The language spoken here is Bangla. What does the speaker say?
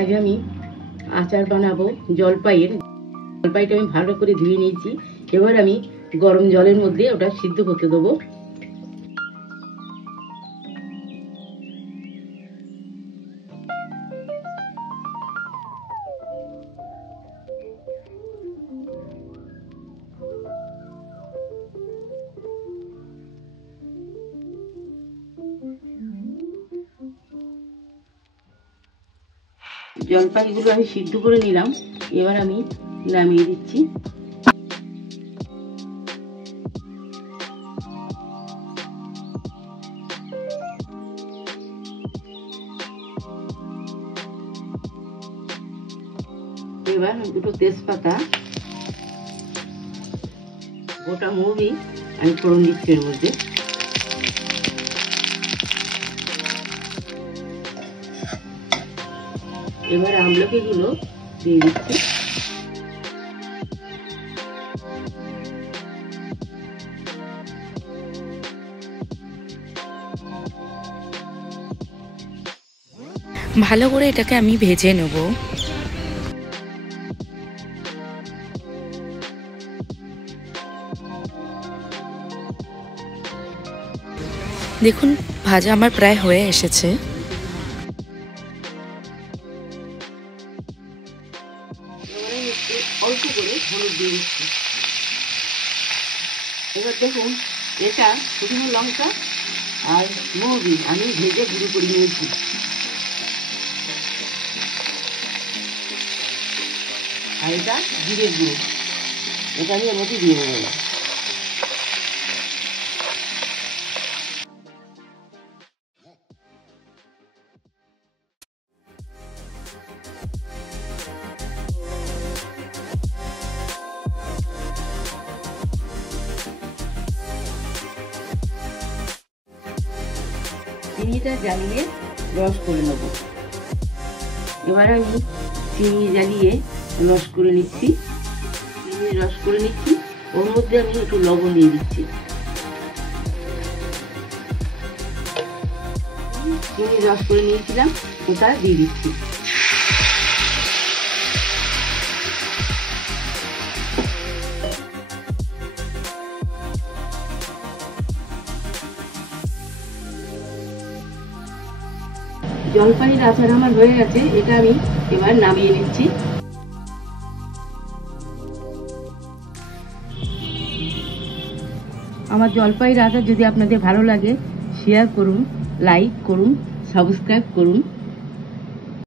আজ আমি আচার বানাবো জলপাইয়ের। জলপাইটা আমি ভালো করে ধুয়ে নিয়েছি। এবার আমি গরম জলের মধ্যে ওটা সিদ্ধ করতে দেবো। জলপাইগুলো আমি সিদ্ধ করে নিলাম। এবার আমি নামিয়ে দিচ্ছি। এবার দুটো তেজপাতা, গোটা মৌরি আমি ফোড়ন দিচ্ছি এর মধ্যে। এবার আমলকিগুলো দিয়ে দিচ্ছি। ভালো করে এটাকে আমি ভেজে নেব। দেখুন ভাজা আমার প্রায় হয়ে এসেছে। অল্প করে হলুদ দিয়ে দিচ্ছি। এবার দেখুন, এটা শুকনো লঙ্কা আর মৌরি আমি ভেজে গুঁড়ো করে নিয়েছি। আর এটা জিরের গুঁড়ো, এটা আমি এর মধ্যে দিয়ে দেবো। চিনিটা জ্বালিয়ে রস করে নেব। এবার আমি চিনি জ্বালিয়ে রস করে নিচ্ছি। চিনি রস করে নিচ্ছি, ওর মধ্যে আমি একটু লবণ দিয়ে দিচ্ছি। চিনি রস করে নিয়েছিলাম, ওটা দিয়ে দিচ্ছি। জলপাইয়ের আচার আমার হয়ে গেছে, এটা আমি এবার নামিয়ে নিচ্ছি। আমার জলপাইয়ের আচার যদি আপনাদের ভালো লাগে, শেয়ার করুন, লাইক করুন, সাবস্ক্রাইব করুন।